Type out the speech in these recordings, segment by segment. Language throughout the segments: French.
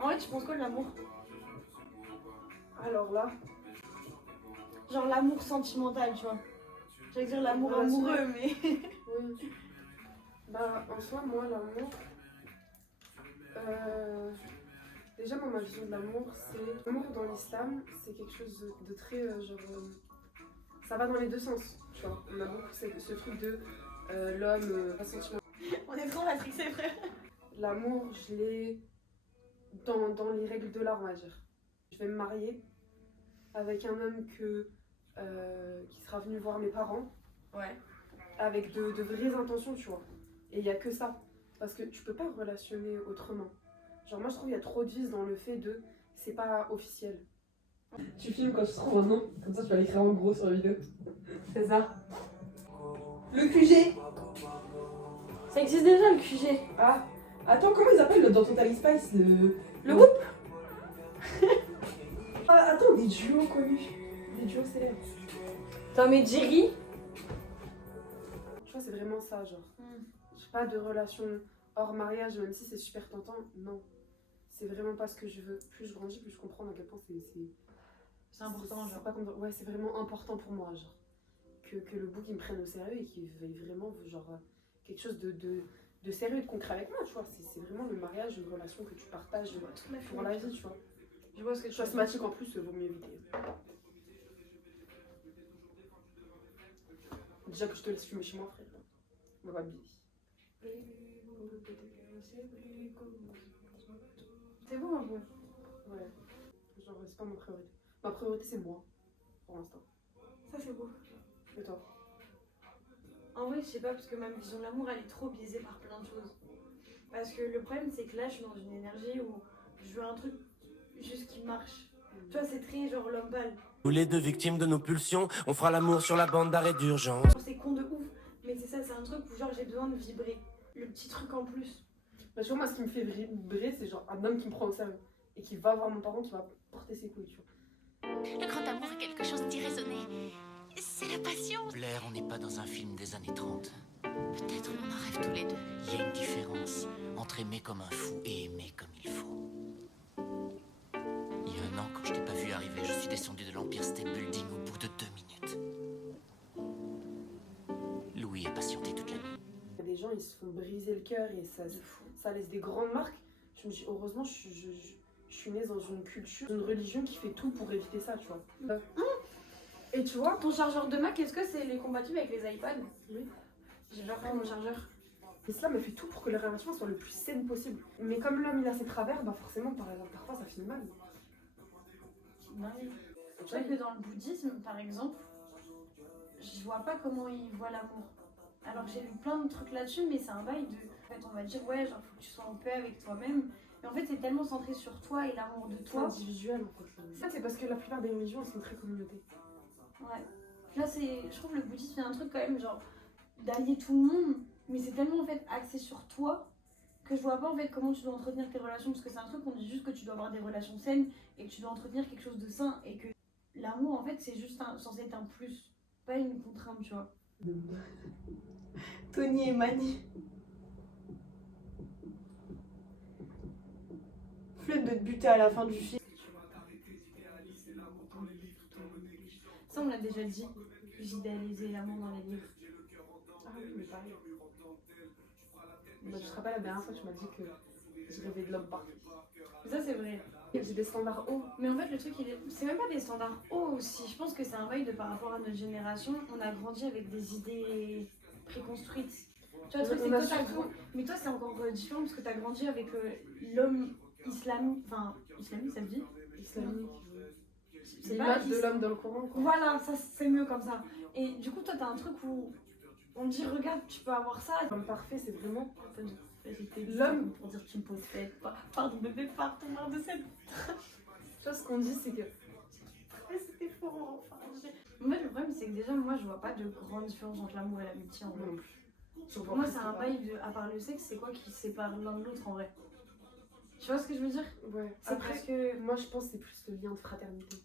En vrai, tu penses quoi de l'amour? Alors là, Genre l'amour sentimental, tu vois. J'allais dire l'amour amoureux, mais. oui. Bah, en soi, moi, l'amour. Déjà, moi, ma vision de l'amour, c'est. L'amour dans l'islam, c'est quelque chose de très. Ça va dans les deux sens, tu vois. On a beaucoup ce truc de l'homme, pas sentimental. On est trop matrixés, frère. L'amour, je l'ai dans les règles de l'art, on va dire. Je vais me marier avec un homme qui sera venu voir mes parents. Ouais. Avec de vraies intentions, tu vois. Et il n'y a que ça. Parce que tu peux pas relationner autrement. Genre, moi, je trouve qu'il y a trop de vices dans le fait de c'est pas officiel. Tu filmes quand tu trouves un nom, comme ça tu vas l'écrire en gros sur la vidéo. C'est ça. Le QG. Ça existe déjà le QG. Ah, attends, comment ils appellent dans Total Spice Le groupe. Ah, attends, des duos connus. Des duos célèbres. Tom et Jerry. Tu vois, c'est vraiment ça, genre. J'ai pas de relation hors mariage, même si c'est super tentant. Non. C'est vraiment pas ce que je veux. Plus je grandis, plus je comprends à quel point C'est important, genre. Pas comme... Ouais, c'est vraiment important pour moi, genre. Que le bouc il me prenne au sérieux et qu'il veuille vraiment, genre, quelque chose de sérieux et de concret avec moi, tu vois. C'est vraiment le mariage, une relation que tu partages pour la vie, tu vois. Je vois ce que tu Je suis asthmatique en plus, vaut mieux éviter. Déjà que je te laisse fumer chez moi, frère. On va bien. C'est beau un peu. Ouais. Genre, c'est pas ma priorité. Ma priorité, c'est moi, pour l'instant. Ça, c'est beau. Et toi? En vrai, je sais pas, parce que ma vision de l'amour, elle est trop biaisée par plein de choses. Parce que le problème, c'est que là, je suis dans une énergie où je veux un truc juste qui marche. Tu vois, c'est très genre l'homme pâle. Tous les deux victimes de nos pulsions, on fera l'amour sur la bande d'arrêt d'urgence. C'est con de ouf, mais c'est ça, c'est un truc où genre j'ai besoin de vibrer. Le petit truc en plus. Bah, tu vois, moi, ce qui me fait vibrer, c'est genre un homme qui me prend au sérieux. Et qui va voir mon parent, qui va porter ses couilles, tu vois. Le grand amour est quelque chose d'irraisonné. C'est la passion. Blair, on n'est pas dans un film des années 30. Peut-être on en rêve tous les deux. Il y a une différence entre aimer comme un fou et aimer comme il faut. Il y a un an, quand je t'ai pas vu arriver, je suis descendu de l'Empire State Building au bout de 2 minutes. Louis est patienté toute la nuit. Il y a des gens, ils se font briser le cœur et ça laisse des grandes marques. Je me dis, heureusement, je suis née dans une culture, une religion qui fait tout pour éviter ça, tu vois. Et tu vois, Ton chargeur de Mac, est-ce que c'est les compatible avec les iPads? Oui. J'ai déjà pris mon chargeur. l'islam a fait tout pour que la relation soit le plus saine possible. Mais comme l'homme, il a ses travers, bah forcément, parfois, ça finit mal. Oui. Tu vois que dans le bouddhisme, par exemple, je vois pas comment ils voient l'amour. Alors que j'ai lu plein de trucs là-dessus, mais c'est un bail de... En fait, on va dire, ouais, genre, faut que tu sois en paix avec toi-même. Mais en fait, c'est tellement centré sur toi et l'amour de C'est toi. individuel, en fait. Ça, c'est parce que la plupart des religions, elles sont très communautés. Ouais. Là, je trouve le bouddhisme, c'est un truc quand même, genre, d'allier tout le monde. Mais c'est tellement, en fait, axé sur toi que je vois pas, en fait, comment tu dois entretenir tes relations. Parce que c'est un truc, on dit juste que tu dois avoir des relations saines et que tu dois entretenir quelque chose de sain. Et que l'amour, en fait, c'est juste censé être un plus, pas une contrainte, tu vois. Tony et Mani. Flemme de te buter à la fin du film. Ça, on l'a déjà dit. J'idéalisais l'amour dans les livres. Ah oui, mais pareil. Bah, tu te rappelles la dernière fois, tu m'as dit que je rêvais de l'homme parfait. Ça, c'est vrai. J'ai des standards hauts. Mais en fait, le truc, c'est même pas des standards hauts aussi. Je pense que c'est un bail de par rapport à notre génération. On a grandi avec des idées préconstruites. Tu vois, le truc, c'est que toi, mais toi, c'est encore différent parce que t'as grandi avec l'homme islamique. Enfin, islamique, ça se dit Islamique. C'est pas L'image de l'homme dans le Coran, quoi. Voilà, ça, c'est mieux comme ça. Et du coup, toi, t'as un truc où on te dit, regarde, tu peux avoir ça. L'homme parfait, c'est vraiment L'homme, pour dire que tu me poses fête. Pardon, bébé, pars ton marre de cette. Tu vois, ce qu'on dit, c'est que C'était fort, enfin. En fait, le problème, c'est que déjà, moi, je vois pas de grande différence entre l'amour et l'amitié en vrai. non plus. Pour moi, c'est un bail de. À part le sexe, c'est quoi qui sépare l'un de l'autre en vrai? Tu vois ce que je veux dire? Ouais. C'est Après, parce que. moi, je pense que c'est plus le lien de fraternité.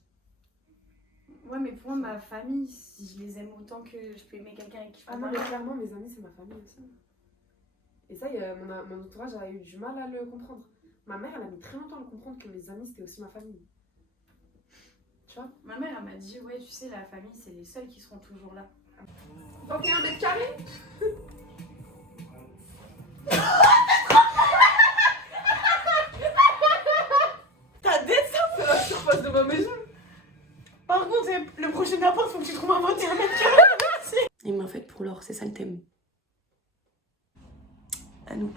Ouais, mais pour moi, ma famille, si je les aime autant que je peux aimer quelqu'un avec qui je Ah non, mais clairement, mes amis, c'est ma famille aussi. Et ça, mon entourage a eu du mal à le comprendre. Ma mère, elle a mis très longtemps à me comprendre que mes amis, c'était aussi ma famille. Tu vois? Ma mère, elle m'a dit, ouais, tu sais, la famille, c'est les seuls qui seront toujours là. 21 mètres carrés. T'as des ça? C'est la surface de ma maison. Par contre, le prochain appart, faut que tu trouves un 21 mètres carrés. Il m'a fait pour l'or, c'est ça le thème. À nous.